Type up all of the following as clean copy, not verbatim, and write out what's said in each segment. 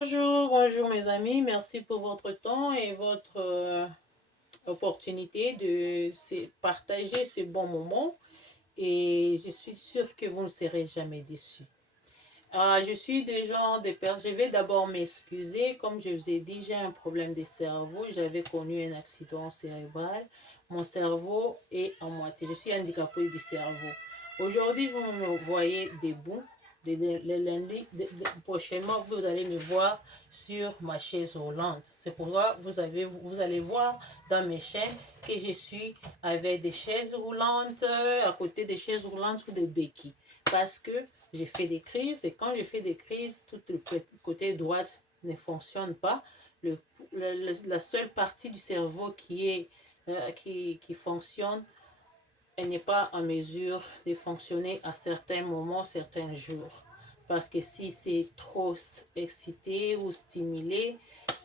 Bonjour, bonjour mes amis, merci pour votre temps et votre opportunité de partager ce bon moment et je suis sûre que vous ne serez jamais déçus. Je suis des gens, je vais d'abord m'excuser, comme je vous ai dit, j'ai un problème de cerveau, j'avais connu un accident cérébral, mon cerveau est en moitié, je suis handicapée du cerveau. Aujourd'hui, vous me voyez debout. Le lundi, prochainement, vous allez me voir sur ma chaise roulante. C'est pourquoi vous allez voir dans mes chaînes que je suis avec des chaises roulantes, à côté des chaises roulantes ou des béquilles. Parce que j'ai fait des crises et quand je fais des crises, tout le côté droite ne fonctionne pas. La seule partie du cerveau qui fonctionne, elle n'est pas en mesure de fonctionner à certains moments, certains jours. Parce que si c'est trop excité ou stimulé,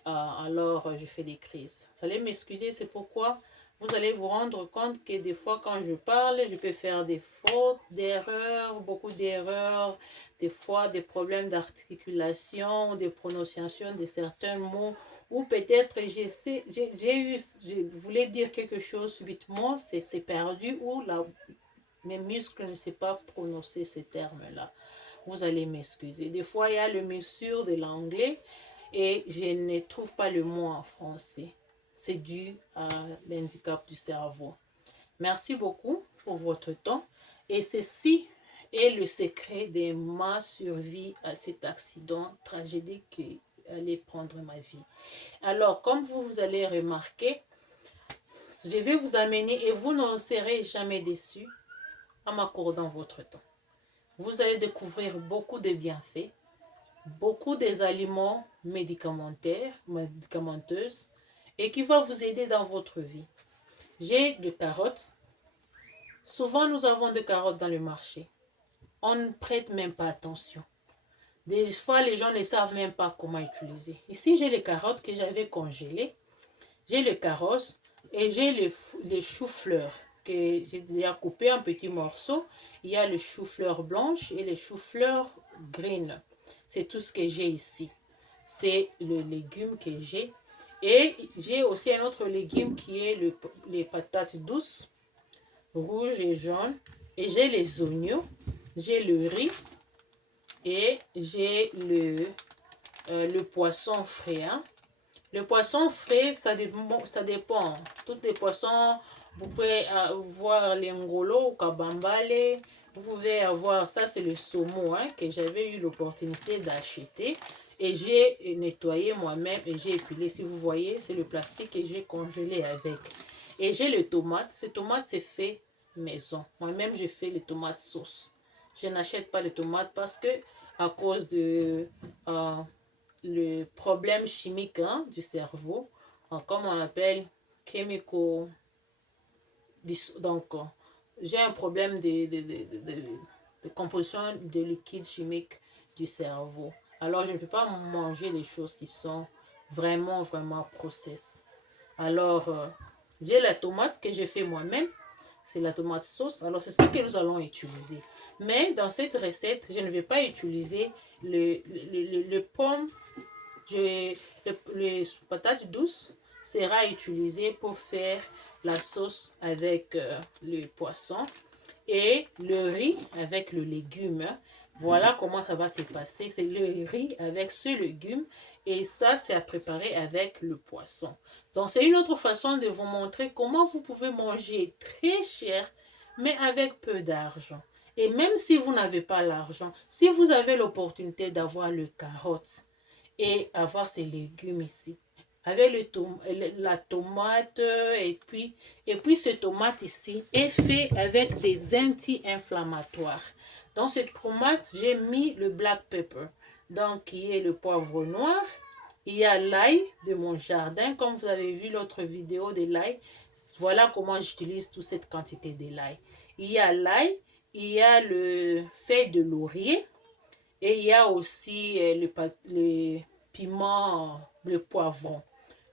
alors je fais des crises. Vous allez m'excuser, c'est pourquoi vous allez vous rendre compte que des fois quand je parle, je peux faire des fautes, d'erreurs, beaucoup d'erreurs, des fois des problèmes d'articulation, de prononciation de certains mots, ou peut-être je voulais dire quelque chose subitement, c'est perdu, ou mes muscles ne savent pas prononcer ces termes-là. Vous allez m'excuser. Des fois, il y a le mesure de l'anglais et je ne trouve pas le mot en français. C'est dû à l'handicap du cerveau. Merci beaucoup pour votre temps. Et ceci est le secret de ma survie à cet accident tragédique qui allait prendre ma vie. Alors, comme vous allez remarquer, je vais vous amener et vous ne serez jamais déçus en m'accordant votre temps. Vous allez découvrir beaucoup de bienfaits, beaucoup des aliments médicamenteuses et qui vont vous aider dans votre vie. J'ai des carottes. Souvent, nous avons des carottes dans le marché. On ne prête même pas attention. Des fois, les gens ne savent même pas comment utiliser. Ici, j'ai les carottes que j'avais congelées. J'ai les carottes et j'ai les choux-fleurs que j'ai déjà coupés en petits morceaux. Il y a le chou-fleur blanche et le chou-fleur green. C'est tout ce que j'ai ici. C'est le légume que j'ai. Et j'ai aussi un autre légume qui est les patates douces, rouges et jaunes. Et j'ai les oignons, j'ai le riz et j'ai le poisson frais. Hein. Le poisson frais, ça dépend. Tous les poissons, vous pouvez voir les ngolo ou kabambale. Vous pouvez avoir, ça c'est le saumon hein, que j'avais eu l'opportunité d'acheter. Et j'ai nettoyé moi-même et j'ai épilé. Si vous voyez, c'est le plastique que j'ai congelé avec. Et j'ai les tomates. Ces tomates, c'est fait maison. Moi-même, je fais les tomates sauce. Je n'achète pas les tomates parce que à cause de le problème chimique hein, du cerveau, comme on appelle chemical. Donc, j'ai un problème de composition de liquide chimique du cerveau. Alors, je ne peux pas manger les choses qui sont vraiment process. Alors, j'ai la tomate que j'ai fait moi-même. C'est la tomate sauce. Alors, c'est ça que nous allons utiliser. Mais dans cette recette, je ne vais pas utiliser le pomme. Les patates douces sera utilisé pour faire la sauce avec le poisson et le riz avec le légume. Voilà comment ça va se passer. C'est le riz avec ce légume et ça, c'est à préparer avec le poisson. Donc, c'est une autre façon de vous montrer comment vous pouvez manger très cher, mais avec peu d'argent. Et même si vous n'avez pas l'argent, si vous avez l'opportunité d'avoir le carotte et avoir ces légumes ici, avec la tomate et puis ce tomate ici est fait avec des anti-inflammatoires. Dans cette tomate, j'ai mis le black pepper, donc qui est le poivre noir. Il y a l'ail de mon jardin, comme vous avez vu l'autre vidéo de l'ail. Voilà comment j'utilise toute cette quantité de l'ail. Il y a l'ail, il y a le feuille de laurier et il y a aussi le piment, le poivron.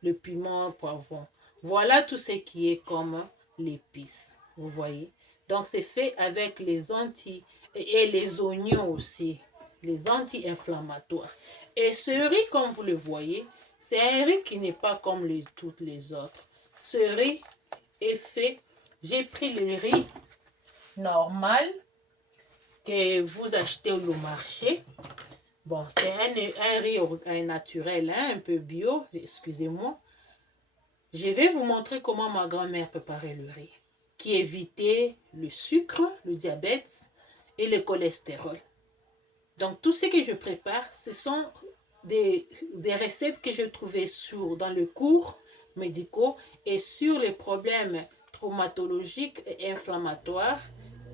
Le piment poivron. Voilà tout ce qui est comme l'épice. Vous voyez. Donc, c'est fait avec les et les oignons aussi. Les anti-inflammatoires. Et ce riz, comme vous le voyez, c'est un riz qui n'est pas comme toutes les autres. Ce riz est fait, j'ai pris le riz normal que vous achetez au marché. Bon, c'est un riz naturel, hein, un peu bio, excusez-moi. Je vais vous montrer comment ma grand-mère préparait le riz, qui évitait le sucre, le diabète et le cholestérol. Donc, tout ce que je prépare, ce sont des recettes que je trouvais dans le cours médicaux et sur les problèmes traumatologiques et inflammatoires.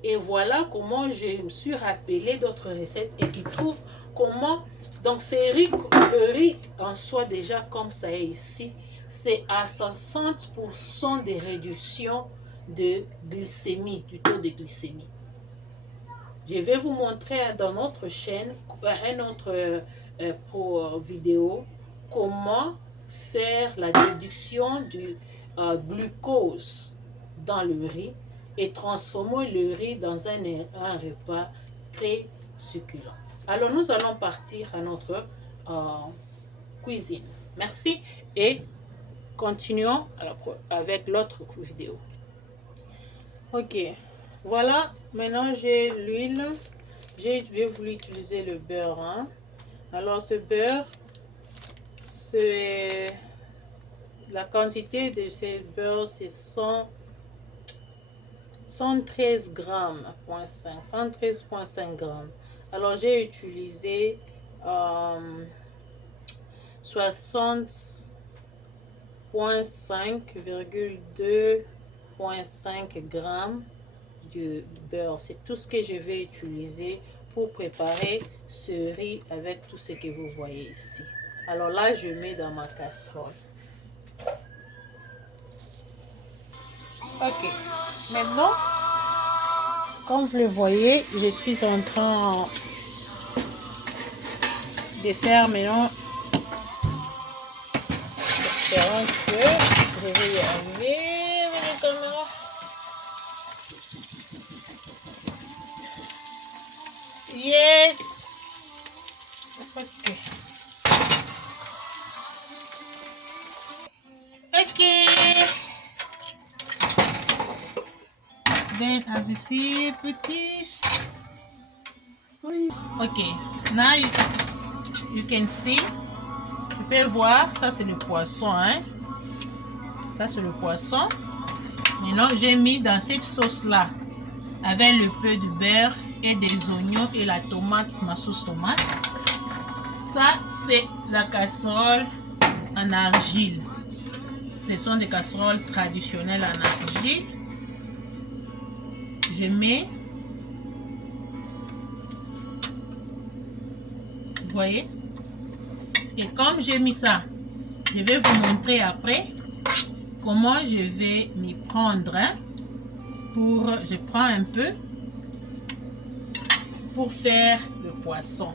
Et voilà comment je me suis rappelé d'autres recettes et qui trouvent comment. Donc, le riz en soi, déjà, comme ça est ici, c'est à 60% de réduction de glycémie, du taux de glycémie. Je vais vous montrer dans notre chaîne, un autre vidéo, comment faire la déduction du glucose dans le riz et transformer le riz dans un repas très succulent. Alors, nous allons partir à notre cuisine. Merci et continuons avec l'autre vidéo. Ok, voilà, maintenant j'ai l'huile. J'ai voulu utiliser le beurre. Hein. Alors, ce beurre, c'est la quantité de ce beurre, c'est 113 grammes, 113,5 grammes. Alors, j'ai utilisé 60,5,2,5 grammes de beurre. C'est tout ce que je vais utiliser pour préparer ce riz avec tout ce que vous voyez ici. Alors là, je mets dans ma casserole. Ok, maintenant, comme vous le voyez, je suis en train de faire maintenant. Espérons que je vais y arriver avec la caméra. Yes. Okay. Then as you see, please. Okay. Now you can see. Tu peux voir, ça c'est le poisson, hein. Ça c'est le poisson. Maintenant, j'ai mis dans cette sauce-là, avec le peu de beurre et des oignons et la tomate, ma sauce tomate. Ça, c'est la casserole en argile. Ce sont des casseroles traditionnelles en argile. Je mets, vous voyez, et comme j'ai mis ça, je vais vous montrer après comment je vais m'y prendre. Hein, je prends un peu pour faire le poisson.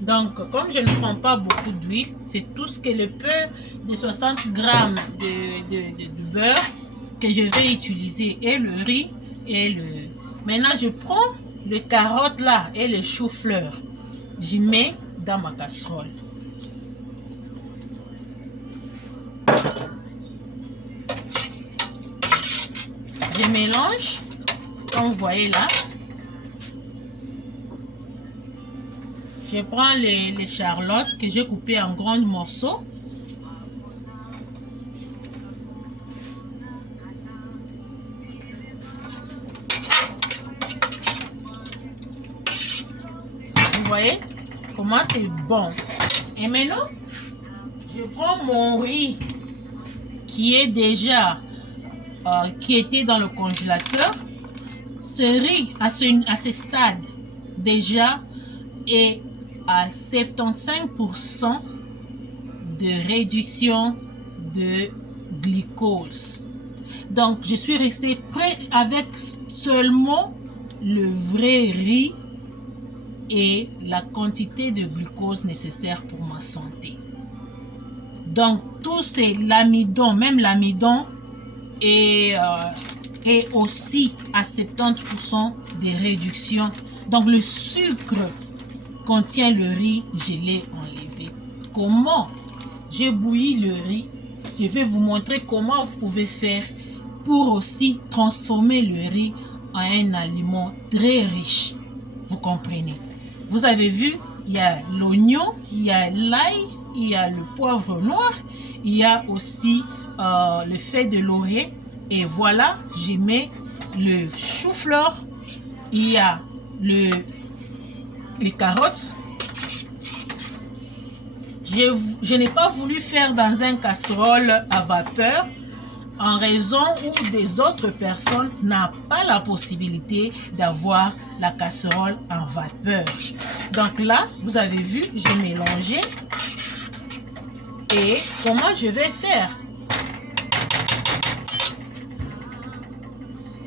Donc, comme je ne prends pas beaucoup d'huile, c'est tout ce que le peu de 60 grammes de beurre que je vais utiliser et le riz et le... Maintenant, je prends les carottes là et les choux-fleurs. Je mets dans ma casserole. Je mélange, comme vous voyez là. Je prends les charlottes que j'ai coupées en grands morceaux. Vous voyez comment c'est bon. Et maintenant, je prends mon riz qui est déjà, qui était dans le congélateur. Ce riz à ce stade déjà est à 75% de réduction de glucose. Donc, je suis restée prêt avec seulement le vrai riz et la quantité de glucose nécessaire pour ma santé. Donc, tout c'est l'amidon, même l'amidon est aussi à 70% de réduction. Donc, le sucre contient le riz, je l'ai enlevé. comment j'ai bouilli le riz. Je vais vous montrer comment vous pouvez faire pour aussi transformer le riz en un aliment très riche. Vous comprenez? Vous avez vu, il y a l'oignon, il y a l'ail, il y a le poivre noir, il y a aussi le feuille de laurier. Et voilà, je mets le chou-fleur, il y a les carottes. Je n'ai pas voulu faire dans un casserole à vapeur en raison où des autres personnes n'ont pas la possibilité d'avoir la casserole en vapeur. Donc là, vous avez vu, j'ai mélangé. Et comment je vais faire?